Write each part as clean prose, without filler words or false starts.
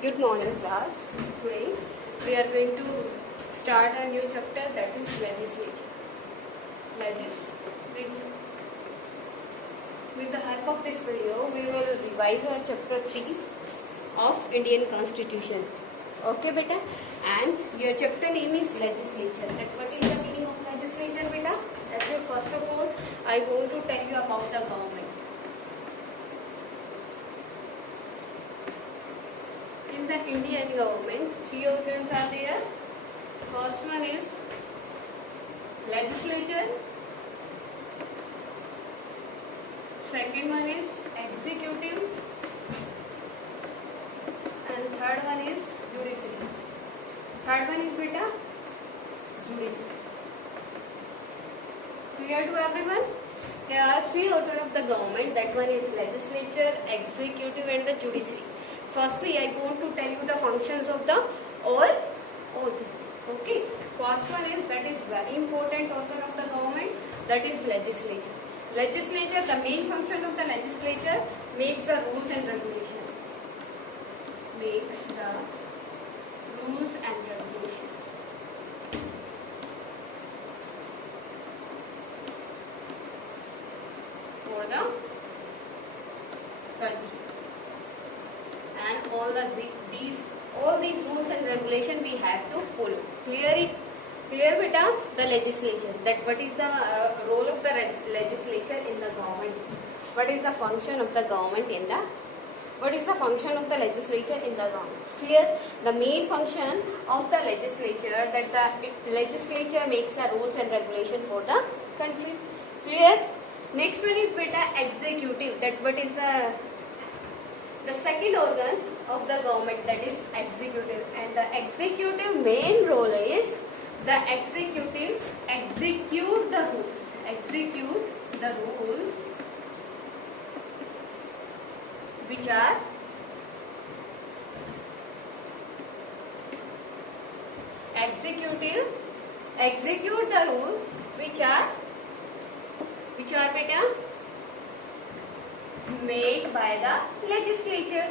Good morning, class. Today we are going to start a new chapter, that is legislature. Legislature. With the help of this video, we will revise our chapter 3 of Indian Constitution. Okay, beta. And your chapter name is legislature. And what is the meaning of legislature, beta? First of all, I want to tell you about the government. In the Indian government, three organs are there. First one is legislature. Second one is executive. And third one is judiciary. Third one is beta judiciary. Clear to everyone? There are three organs of the government. That one is legislature, executive, and the judiciary. Firstly, I want to tell you the functions of the all organs. Okay. First one is, that is very important organ of the government, that is legislature. Legislature, the main function of the legislature, makes the rules and regulation. Makes the rules and regulation. For the country. And all these rules and regulation we have to follow. Clear beta, the legislature. That what is the role of the legislature in the government? What is the function of the government in the? What is the function of the legislature in the government? Clear. The main function of the legislature, that the legislature makes the rules and regulation for the country. Clear. Next one is beta executive. That what is the second organ of the government, that is executive. And the executive main role is the executive execute the rules. Execute the rules which are execute the rules which are beta made by the legislature.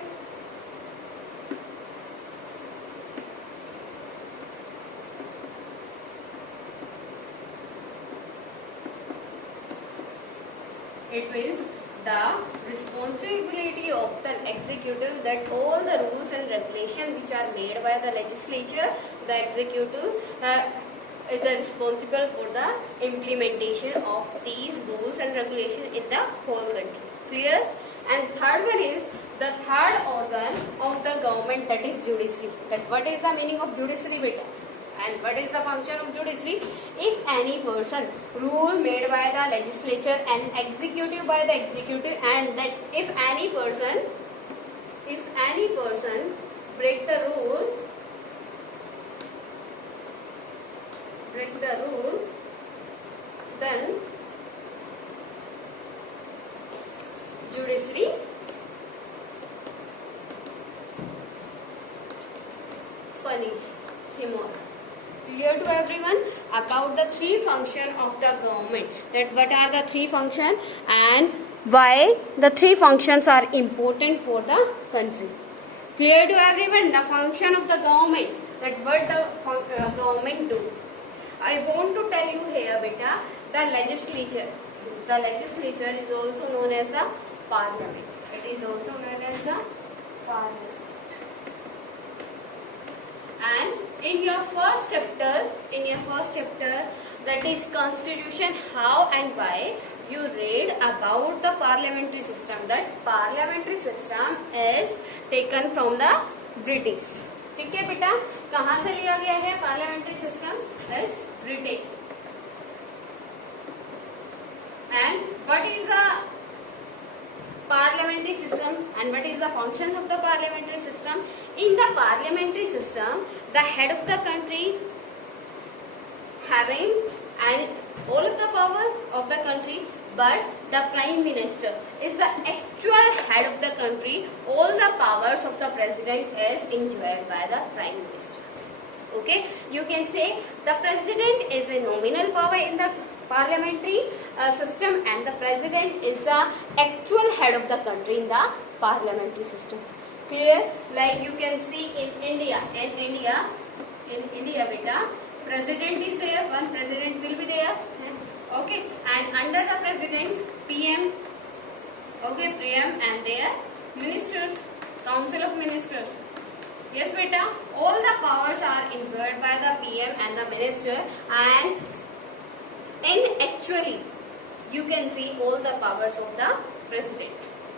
It is the responsibility of the executive that all the rules and regulations which are made by the legislature, the executive is responsible for the implementation of these rules and regulations in the whole country. Clear? And third one is the third organ of the government, that is judiciary. That what is the meaning of judiciary, beta? And what is the function of judiciary? If any person, rule made by the legislature and executive by the executive, and that if any person break the rule, then judiciary punish him or her. Clear to everyone about the three functions of the government, that what are the three functions and why the three functions are important for the country. Clear to everyone the function of the government, that what the government do. I want to tell you here beta, the legislature. The legislature is also known as the parliament. It is also known as the parliament. And in your first chapter, that is Constitution, how and why, you read about the parliamentary system. That parliamentary system is taken from the British. ठीक है बेटा, कहाँ से लिया गया है parliamentary system? Is Britain. And what is the parliamentary system and what is the function of the parliamentary system? In the parliamentary system, the head of the country having all of the power of the country, but the prime minister is the actual head of the country. All the powers of the president is enjoyed by the prime minister. Okay, you can say the president is a nominal power in the parliamentary system, and the president is the actual head of the country in the parliamentary system. Clear? Like you can see in India, beta, president is there, one president will be there, okay, and under the president, PM, okay, PM and their ministers, council of ministers. Yes, beta, all the powers are exerted by the PM and the minister, and in actually, you can see all the powers of the president.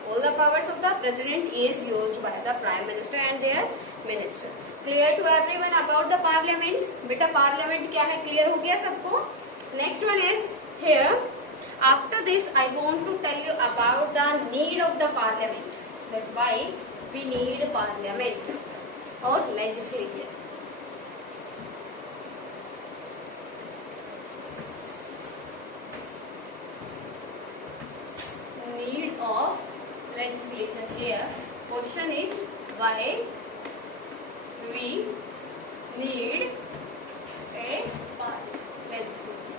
All the powers of the president is used by the prime minister and their minister. Clear to everyone about the parliament? Beta parliament क्या है? Clear हो गया सबको? Next one is here. After this, I want to tell you about the need of the parliament. That why we need parliament or legislature. Need of legislature. Here question is why we need a legislature.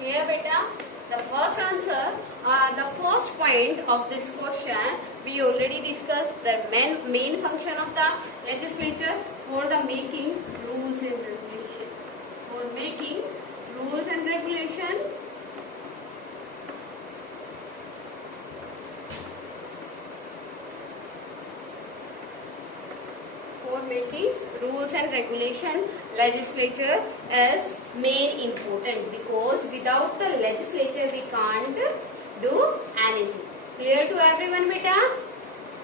Here beta, the first answer, the first point of this question we already discussed. The main function of the legislature for the making rules and regulation. For making rules and regulation. For making rules and regulation, legislature is main important, because without the legislature we can't do anything. Clear to everyone beta?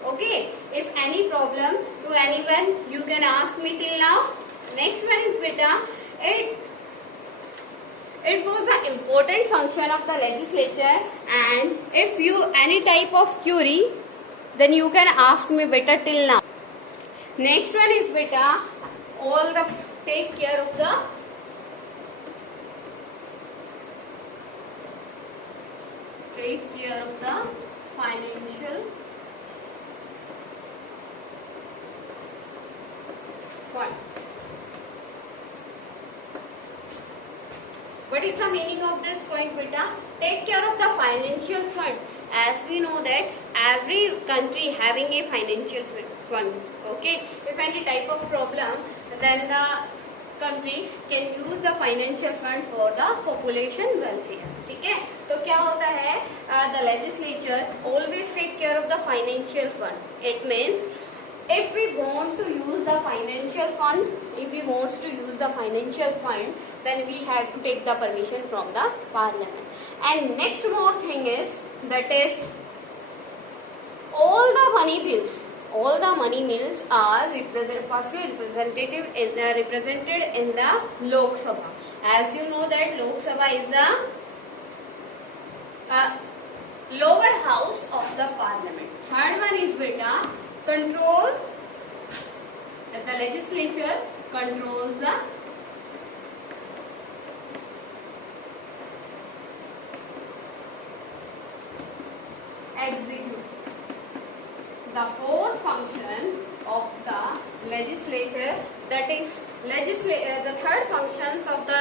Okay, if any problem to anyone, you can ask me till now. Next one is beta, it was the important function of the legislature, and if you any type of query, then you can ask me beta till now. Next one is beta, all the take care of the financial fund. What is the meaning of this point beta? Take care of the financial fund. As we know that every country having a financial fund. Okay, if any type of problem, then the country can use the financial fund for the population welfare. ठीक है, तो क्या होता है, the legislature always take care of the financial fund. It means if we want to use the financial fund, then we have to take the permission from the parliament. And next more thing is, that is all the money bills are represented in the Lok Sabha. As you know that Lok Sabha is the lower house of the parliament. Third one is beta, control. The legislature controls the executive. The fourth function of the legislature, that is the third functions of the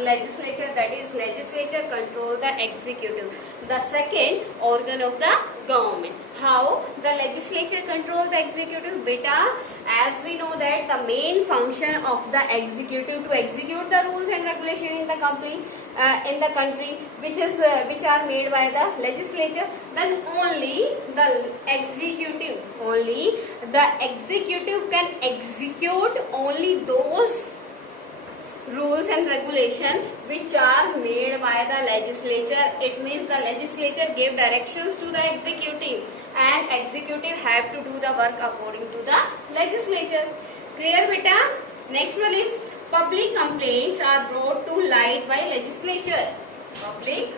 legislature, that is legislature control the executive, the second organ of the government. How the legislature control the executive beta? As we know that the main function of the executive to execute the rules and regulation in the country, which are made by the legislature, then only the executive can execute only those rules and regulation which are made by the legislature. It means the legislature gave directions to the executive, and executive have to do the work according to the legislature. Clear beta? Next one is public complaints are brought to light by legislature. Public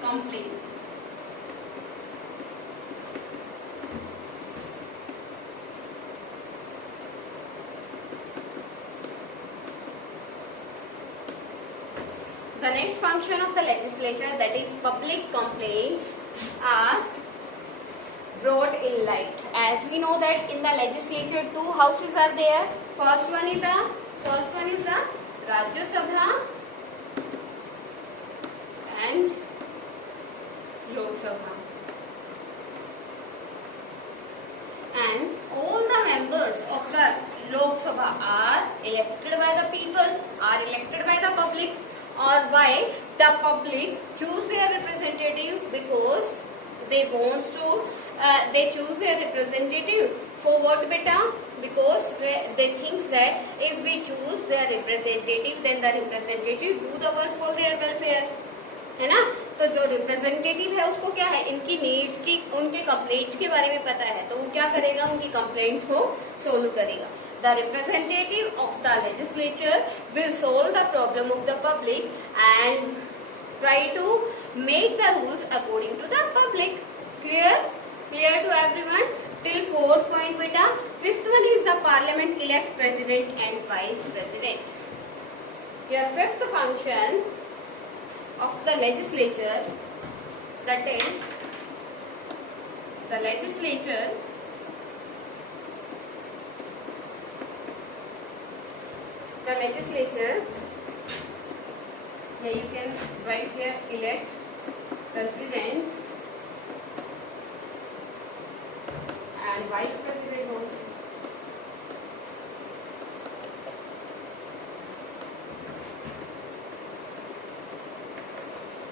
complaint. The next function of the legislature, that is public complaints, are brought in light. As we know that in the legislature two houses are there. First one is the Rajya Sabha elected by the public, or why the public choose their representative? Because they wants to they choose their representative for what beta? Because they think that if we choose their representative, then the representative do the work for their welfare, है ना. तो जो representative है उसको क्या है, इनकी needs की, उनके कंप्लेंट्स के बारे में पता है, तो वो क्या करेगा, उनकी कंप्लेंट्स को सोल्व करेगा. The representative of the legislature will solve the problem of the public and try to make the rules according to the public. Clear to everyone till 4th point beta. 5th one is the parliament elect president and vice president. Your 5th function of the legislature, that is the legislature here you can write here elect president and vice president also.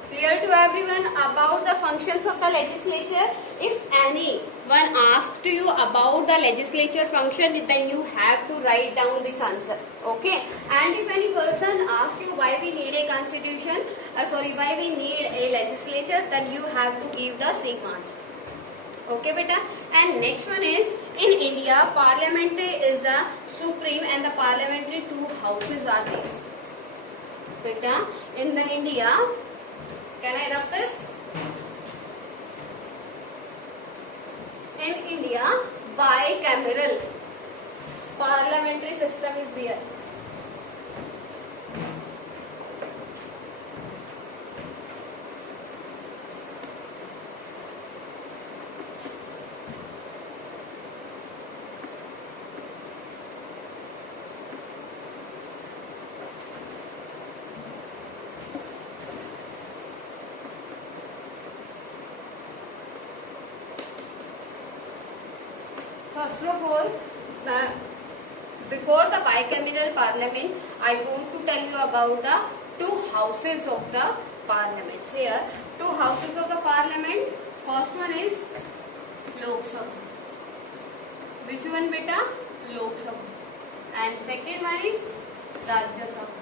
Clear to everyone about the functions of the legislature? If anyone asked you about the legislature function, then you have to write down this answer. Okay? And if any person asks you why we need a constitution, why we need a legislature, then you have to give the same answer. Okay, beta? And next one is, in India, parliament is the supreme and the parliamentary two houses are there. Beta, in the India, can I rub this? In India, bicameral parliamentary system is there. First of all, before the bicameral parliament, I want to tell you about the two houses of the parliament. Here, two houses of the parliament. First one is Lok Sabha. Which one, beta? Lok Sabha. And second one is Rajya Sabha.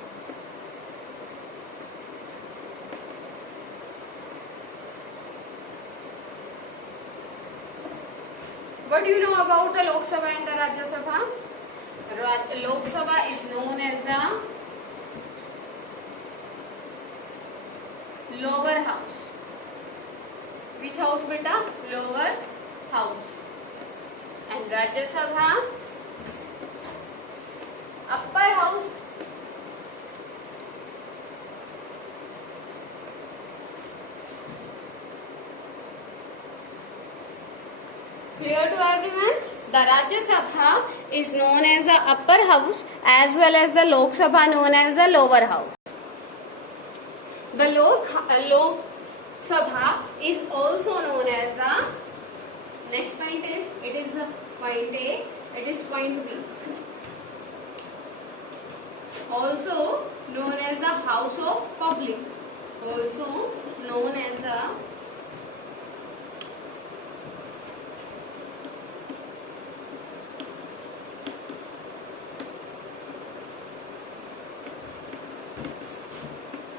What do you know about the Lok Sabha and the Rajya Sabha? Lok Sabha is known as the lower house. Which house, beta? Lower house. And Rajya Sabha, upper house. Clear to everyone? The Rajya Sabha is known as the upper house as well as the Lok Sabha known as the lower house. The Lok Sabha is also known as the, next point is, it is the point A, it is point B. Also known as the House of Public. Also known as the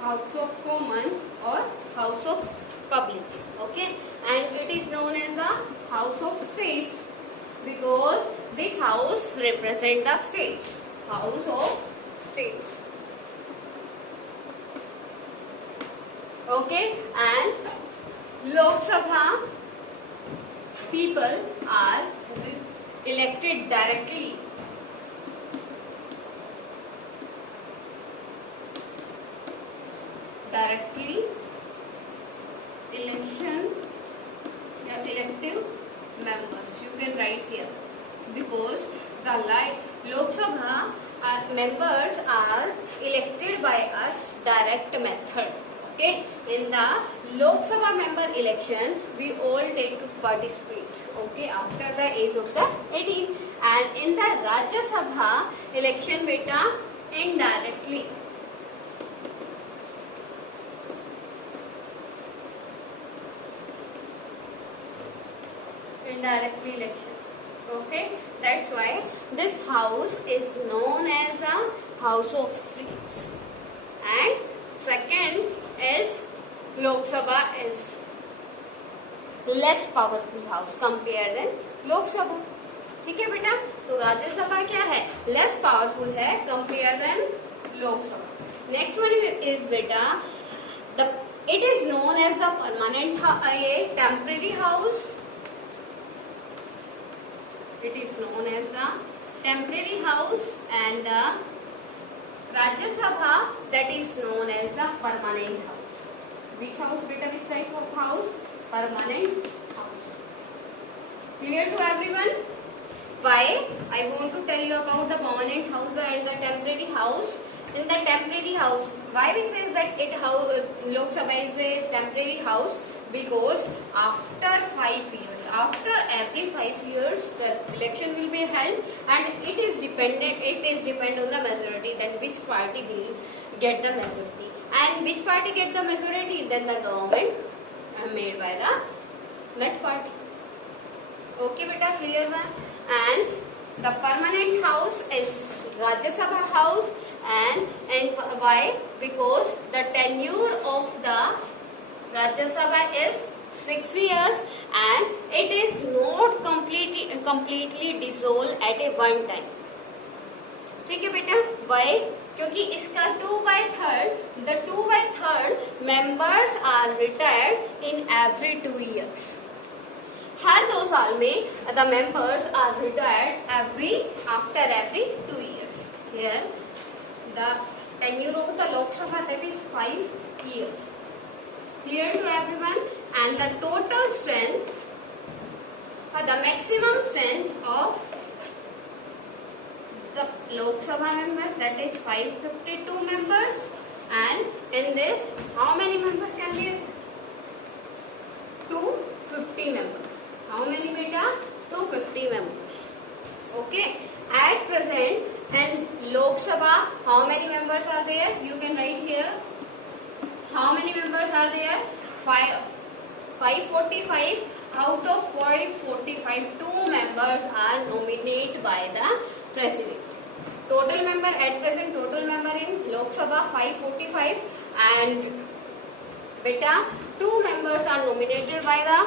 House of Common or House of Public. Okay, and it is known as the House of States because this house represents the states. House of States. Okay, and Lok Sabha people are elected directly. Election, elective members. You can write here because the Lok Sabha members are elected by us direct method. Okay, in the Lok Sabha member election, we all take to participate. Okay, after the age of the 18, and in the Rajya Sabha election, beta, indirectly. indirectly election. Okay, that's why this house is known as a house of seats. And second is Lok Sabha is less powerful house compared than Lok Sabha. ठीक है बेटा, तो राज्यसभा क्या है, less powerful है compare than Lok Sabha. Next one is बेटा the it is known as the permanent temporary house. It is known as the temporary house and the Rajya Sabha that is known as the permanent house. Which house बेटा, which type of house, permanent house. Clear to everyone? Why I want to tell you about the permanent house and the temporary house. In the temporary house, why we say that Lok Sabha is a temporary house? Because after 5 years, after every 5 years, the election will be held, and it is depend on the majority. Then which party will get the majority, and which party get the majority? Then the government made by that party. Okay, beta, clear one? And the permanent house is Rajya Sabha house, and why? Because the tenure of the Rajya Sabha is 6 years and it is not completely dissolved at a one time. ठीक है बेटा? Why? क्योंकि इसका 2/3 the 2/3 members are retired in every 2 years. हर 2 साल में the members are retired after every 2 years. Here the tenure of the Lok Sabha, that is 5 years. Clear to everyone? And the total strength, the maximum strength of the Lok Sabha members, that is 552 members. And in this, how many members can be? 250 members. How many beta? 250 members. Okay. At present in Lok Sabha, how many members are there? You can write here. How many members are there? 545. Out of 545, 2 members are nominated by the president. Total member at present, total member in Lok Sabha 545, and beta 2 members are nominated by the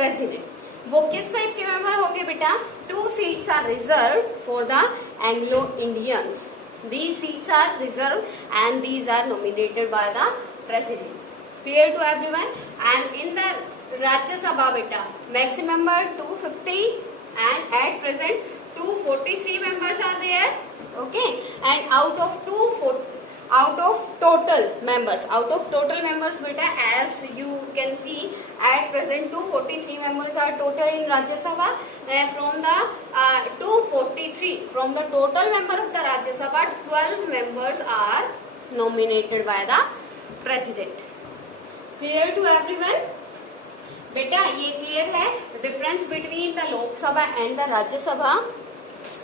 president. वो किस type के member होंगे बेटा? 2 seats are reserved for the Anglo-Indians. These seats are reserved and these are nominated by the president. Clear to everyone? And in the Rajya Sabha beta, maximum member 250 and at present 243 members are there. Okay, and out of total members beta, as you can see at present 243 members are total in Rajya Sabha. From the 243, from the total member of the Rajya Sabha, 12 members are nominated by the president. Clear to everyone? बेटा ये clear है difference between the लोक सभा and the राज्य सभा.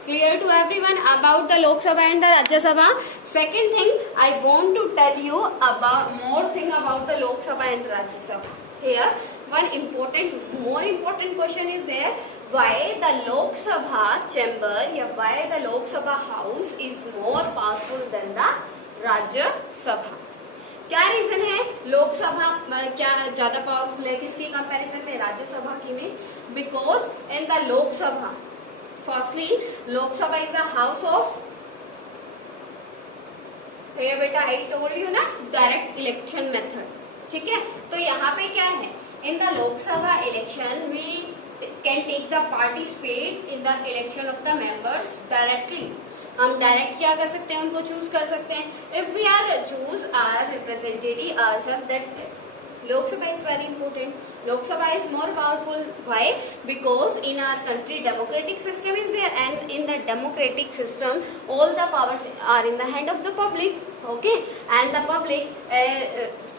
Clear to everyone about the Lok Sabha and the Rajya Sabha. Second thing, I want to tell you about more thing about the Lok Sabha and the Rajya Sabha. Here, more important question is there. Why the Lok Sabha chamber, why the Lok Sabha house is more powerful than the Rajya Sabha? क्या reason है? लोकसभा क्या ज्यादा powerful है किसकी comparison में? राज्यसभा की में. Because in the Lok Sabha, firstly Lok Sabha is the house of, बेटा आई टोल्ड यू ना, डायरेक्ट इलेक्शन मेथड. ठीक है, तो यहाँ पे क्या है? In the Lok Sabha election we can take the participate in the election of the members directly. हम डायरेक्ट क्या कर सकते हैं? उनको चूज कर सकते हैं. If we are choose our representative ourselves, that Lok Sabha is very important. Lok Sabha is more powerful. Why? Because in our country democratic system is there, and in the democratic system all the powers are in the hand of the public. Okay, and the public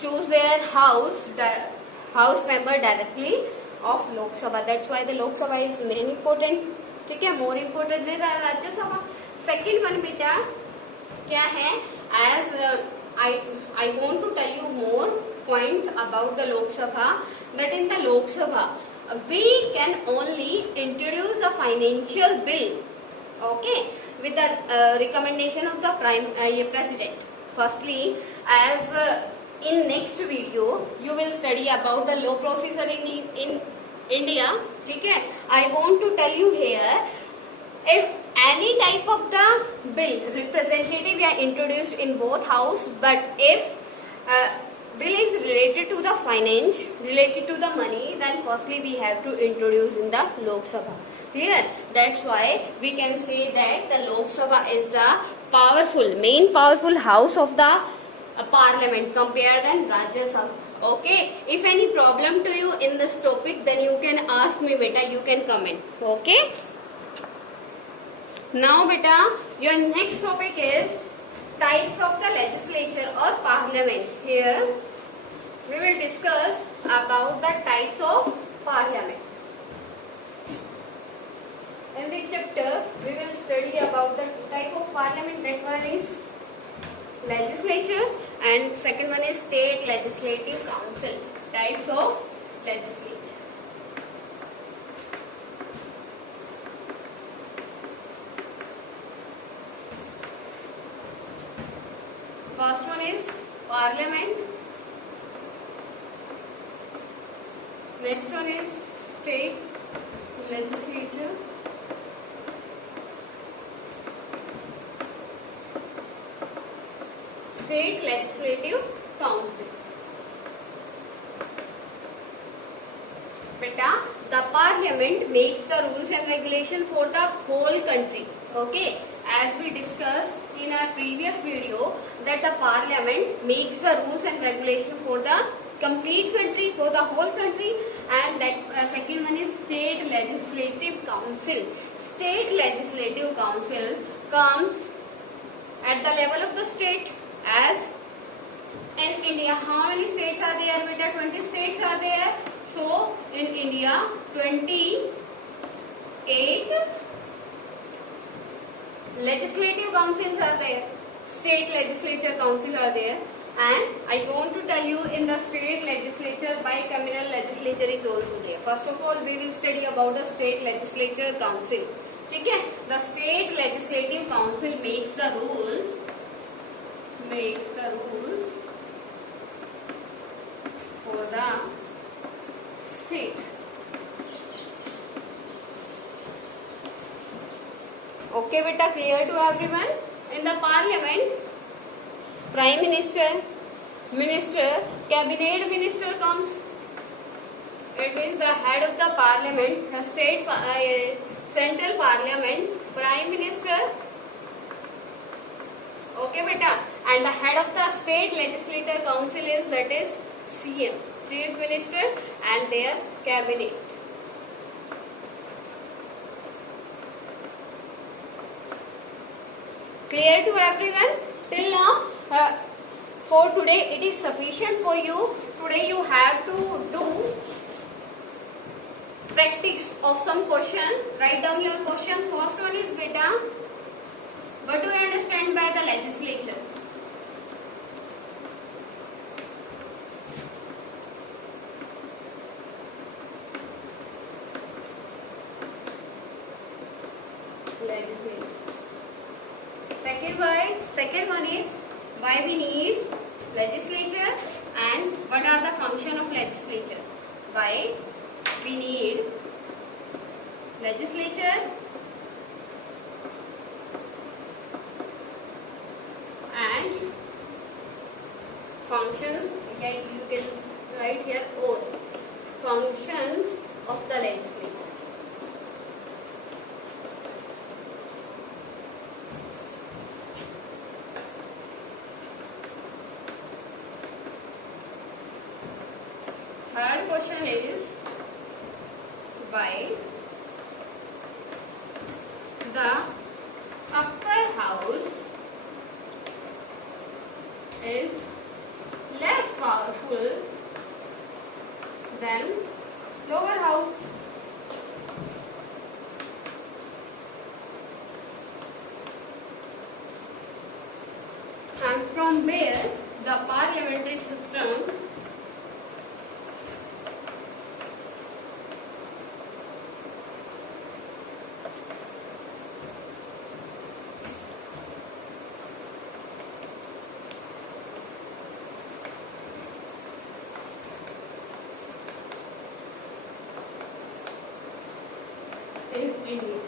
choose their house member directly of Lok Sabha. That's why the Lok Sabha is main important. ठीक है, more important than Rajya Sabha. Second one बेटा क्या है? As I want to tell you more point about the Lok Sabha, that in the Lok Sabha we can only introduce a financial bill, okay, with the recommendation of the president. Firstly, as in next video you will study about the law procedure in India. Okay, I want to tell you here, if any type of the bill representative are introduced in both house, but if bill is related to the finance, related to the money, then firstly we have to introduce in the Lok Sabha. Clear? That's why we can say that the Lok Sabha is the main powerful house of the parliament compared than Rajya Sabha. Okay, if any problem to you in this topic, then you can ask me, beta, you can comment. Okay. Now beta, your next topic is types of the legislature or parliament. Here we will discuss about the types of parliament. In this chapter we will study about the type of parliament. That one is legislature and second one is state legislative council. Types of legislature. First one is parliament. Next one is state legislature. State legislative council. Beta, the parliament makes the rules and regulation for the whole country. Okay, as we discussed in our previous video, that the parliament makes the rules and regulation for the complete country, for the whole country, and that second one is state legislative council. State legislative council comes at the level of the state. As in India, how many states are there? Beta, 20 states are there. So in India, 28 legislative councils are there. State legislature council are there. And I want to tell you, in the state legislature, bicameral legislature is also there. First of all, we will study about the state legislature council. Okay? The state legislative council makes the rules for the state. Okay, beta, clear to everyone? In the parliament, prime minister, cabinet minister comes. It means the head of the parliament, the state central parliament, prime minister. Okay, beta. And the head of the state legislative council is, that is CM, chief minister, and their cabinet. Clear to everyone? Till now, for today it is sufficient for you. Today you have to do practice of some question. Write down your question. First one is, beta, what do you understand by the legislature? Legislature. Second one is, why we need legislature and what are the function of legislature? Why we need legislature and functions. Okay, you can write here all functions of the legislature. Third question is, why the upper house is less powerful than lower house? And from where the parliamentary system India.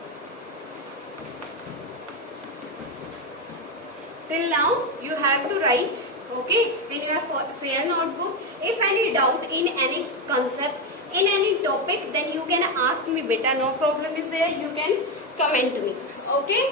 Till now you have to write, okay, in your fair notebook. If any doubt in any concept, in any topic, then you can ask me beta, no problem is there, you can comment me, okay.